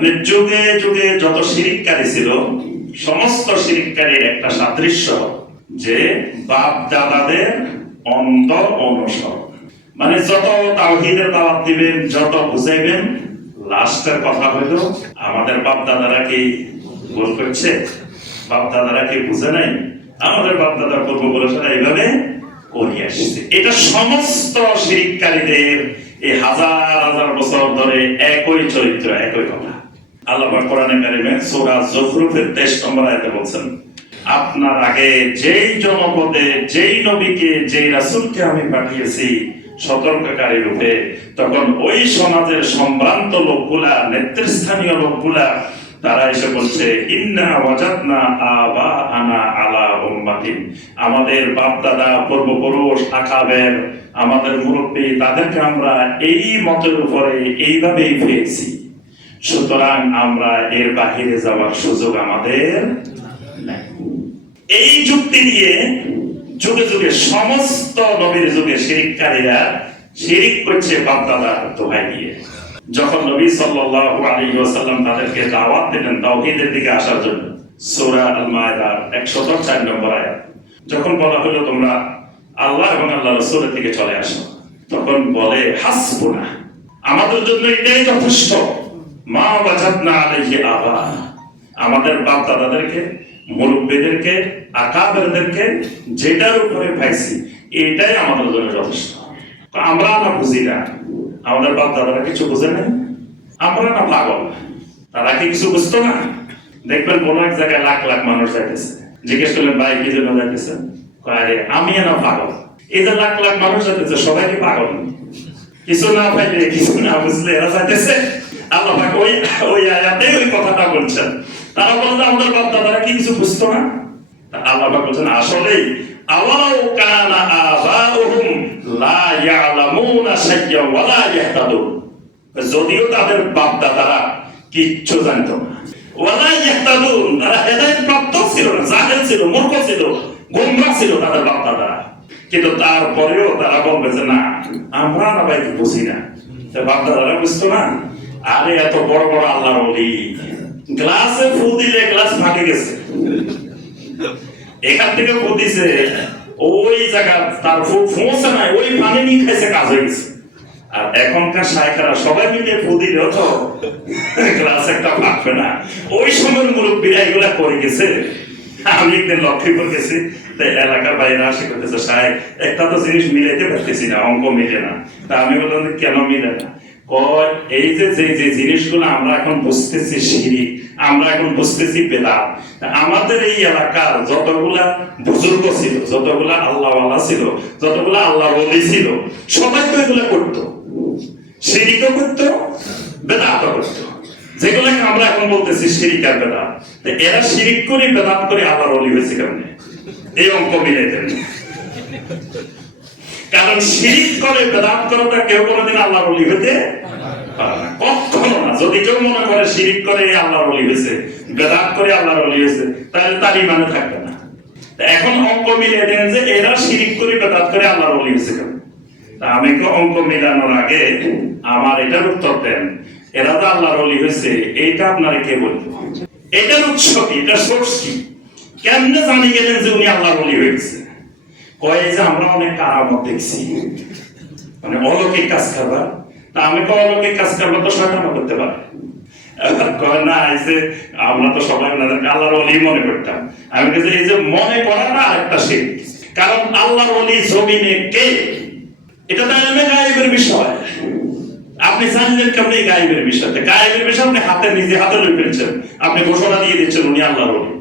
মানে যুগে যুগে যত শিরিককারী ছিল সমস্ত শিরিককারীর একটা সাদৃশ্য যে বাপ দাদাদের অন্ধ অনুসরণ। মানে যত তাওহীদের দাওয়াত দিবেন, যত বুঝাইবেন, লাস্টের কথা হইল আমাদের বাপ দাদারা কি ভুল করছে, বাপ দাদারা কি বুঝে নাই, আমাদের বাপ দাদার পূর্বপুরুষেরা এইভাবে করে আসছে। এটা সমস্ত শিরিককারীদের এই হাজার হাজার বছর ধরে একই চরিত্র, একই কথা। আল্লাহ পাক কোরআনে কারিমে সূরা যুখরুফের 23 নম্বর আয়াতে বলছেন, আপনার আগে যেই জনপদে যেই নবীকে যেই রাসূলকে আমি পাঠিয়েছি সতর্ককারী রূপে, তখন ওই সমাজের সম্ভ্রান্ত লোকগুলা, নেতৃস্থানীয় লোকগুলা তারা এসে বলছে ইন্না ওয়াজাদনা আবাআনা আলা উম্মাতিন, আমাদের বাপ দাদা পূর্বপুরুষ আকাবের আমাদের মুরব্বী তাদেরকে আমরা এই মতের উপরে এইভাবেই পেয়েছি, সুতরাং আমরা এর বাহিরে যাওয়ার সুযোগ আমাদের নাই। এই যুক্তি দিয়ে যুগে যুগে সমস্ত নবীর যুগে শিরিককারীরা শিরিক করছে বাপ দাদার দোহাই দিয়ে। যখন নবী সাল্লাল্লাহু আলাইহি ওয়াসাল্লাম তাদেরকে দাওয়াত দিলেন তাওহীদের দিকে আসার জন্য, সূরা আল মায়েদার 104 নম্বর আয়াত, যখন বলা হলো তোমরা আল্লাহ এবং আল্লাহর রাসূলের দিকে চলে আসো, তখন বলে হাসবুনা, আমাদের জন্য এটাই যথেষ্ট, মা ওয়াজাদনা আলাইহি আবা, আমাদের বাপ দাদাদেরকে, মুরব্বিদেরকে, আকাবেরদেরকে যেটার উপরে পাইছি এটাই আমাদের জন্য যথেষ্ট। আমরা না বুঝি না, আমাদের বাপ দাদারা কিছু বুঝে না, আমরা না পাগল, তারা কি কিছু বুঝতো না? দেখবেন কোন এক জায়গায় লাখ লাখ মানুষ যাইতেছে, জিজ্ঞেস করলেন ভাই কি জন্য যাইতেছেন, আরে আমি না পাগল। এই যে লাখ লাখ মানুষ যাইতেছে সবাই কি পাগল? কিছু না পাইলে, কিছু না বুঝলে এরা যাইতেছে। আল্লাহ পাক ওই আয়াতে ওই কথাটা বলছেন। তারা বলছে আমাদের বাপ দাদারা কি কিছু বুঝতো না? আল্লাহ পাক বলছেন আসলেই আওয়াও কানা আবাউহুম লা ইয়ালামুনা শাইয়্যা ওয়া লা ইয়াহতাদুন, যদিও তাদের বাপ দাদারা কিচ্ছু জানতো না, ওয়া লা ইয়াহতাদুন, তারা হেদায়েত প্রাপ্ত ছিল না, জাহেল ছিল, মূর্খ ছিল, গোমরাহ ছিল তাদের বাপ দাদারা, কিন্তু তারপরেও তারা বলবে যে না আমরা না ভাই বুঝি না। বাপ দাদারা বুঝতো না? আরে এত বড় বড় আল্লাহর ওলি, গ্লাসে ফু দিলে গ্লাস ভাঙে গেছে, এখান থেকে ফু দিছে ওই জায়গা তার ফুঁসে নাই, ওই পানি নিয়ে খাইছে, কাজ হয়ে গেছে। আর এখনকার শায়খরা সবাই মিলে ফু দিলেও তো গ্লাস একটা ভাঙবে না। ওই সময়ের মুরব্বীরা এগুলা করে গেছে। আমি একদিন লক্ষ্য করে গেছি, এলাকার বাইরে আসে করতেছে শায়েখ একটা তো জিনিস মিলাইতে পারতেছি না, অঙ্ক মিলে না। তা আমি বললাম কেন মিলে না? এই যে যে জিনিসগুলো আমরা এখন বুঝতেছি শিরিক, আমরা এখন বুঝতেছি বেদাত, আমাদের এই এলাকার যতগুলা বুজুর্গ ছিল, যতগুলা আল্লাহওয়ালা ছিল, যতগুলা আল্লাহর ওলি ছিল, সবাই তো এগুলো করতো, শিরিকও করতো, বেদাতও করতো, যেগুলোকে আমরা এখন বলতেছি শিরিক আর বেদাত। এরা শিরিক করে বেদাত করে আল্লাহর ওলি হয়েছে কেমনে? এই অঙ্ক মিলাইতে, কারণ শিরিক করে বেদাত করাটা কেউ কোনোদিন আল্লাহর ওলি হইতে পারে না, কখনো না। যদি কেউ মনে করে শিরিক করে আল্লাহর ওলি হয়েছে, বেদাত করে আল্লাহর ওলি হয়েছে, তাহলে তার ঈমানে থাকবে না। এখন অঙ্ক মিলিয়ে দেন যে এরা শিরিক করে বেদাত করে আল্লাহর ওলি হয়েছে কেন? তা আমি তো অঙ্ক মিলানোর আগে আমার এটার উত্তর দেন, এরা তো আল্লাহর ওলি হয়েছে, এইটা আপনারা কে বলবো? এটার উৎস কি, এটার সোর্স কি? কেমনে জানি গেলেন যে উনি আল্লাহর ওলি হয়েছে? কয় যে আমরা অনেক কারামত দেখছি, মানে অলৌকিক কাজ করবা। তা আমি তো অলৌকিক কাজ করবো তো শয়তানও করতে পারে। কয় না এই যে আমরা তো সবাই ওনাদেরকে আল্লাহর ওলি মনে করতাম। আমি বলছি এই যে মনে করাটা আরেকটা শিরক, কারণ আল্লাহর ওলি জমিনে কে এটা তো ইলমে গায়েবের বিষয়। আপনি জানলেন কেমন এই গায়েবের বিষয়? গায়েবের বিষয় আপনি নিজে হাতে লই ফেলছেন, আপনি ঘোষণা দিয়ে দিচ্ছেন উনি আল্লাহর ওলি।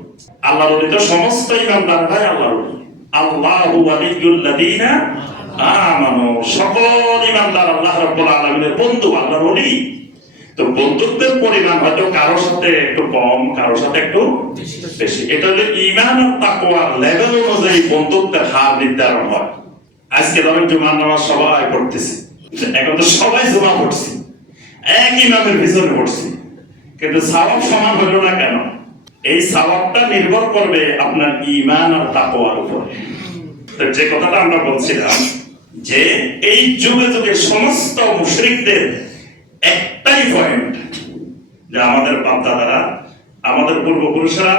আল্লাহর ওলি তো সমস্ত ইমানদাররাই আল্লাহর ওলি। আল্লাহু ওয়ালিয়ুল্লাযীনা আমানু, সকল ইমানদার আল্লাহ রাব্বুল আলামিনের বন্ধু, আল্লাহর ওলি। তো বন্ধুত্বের পরিমাণ হয়তো কারো সাথে একটু কম, কারো সাথে একটু বেশি। এটা হলো ঈমান আর তাকওয়ার লেভেল অনুযায়ী বন্ধুত্বের হার নির্ধারণ হয়। আজকে ধরেন জুমার নামাজ সবাই পড়তেছি, এখন তো সবাই জুমা পড়ছি, এক ইমামের পিছনে পড়ছি, কিন্তু সওয়াব সমান হলো না কেন? এই সওয়াবটা নির্ভর করবে আপনার ঈমান আর তাকওয়ার উপরে। তো যে কথাটা আমরা বলছিলাম যে এই যুগে যুগে সমস্ত মুশরিকদের একটাই পয়েন্ট যে আমাদের বাপ দাদারা, আমাদের পূর্বপুরুষরা,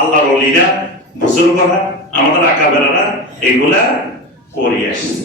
আল্লাহর ওলিরা, বুজুর্গরা, আমাদের আকাবেরারা এগুলা করে আসছে।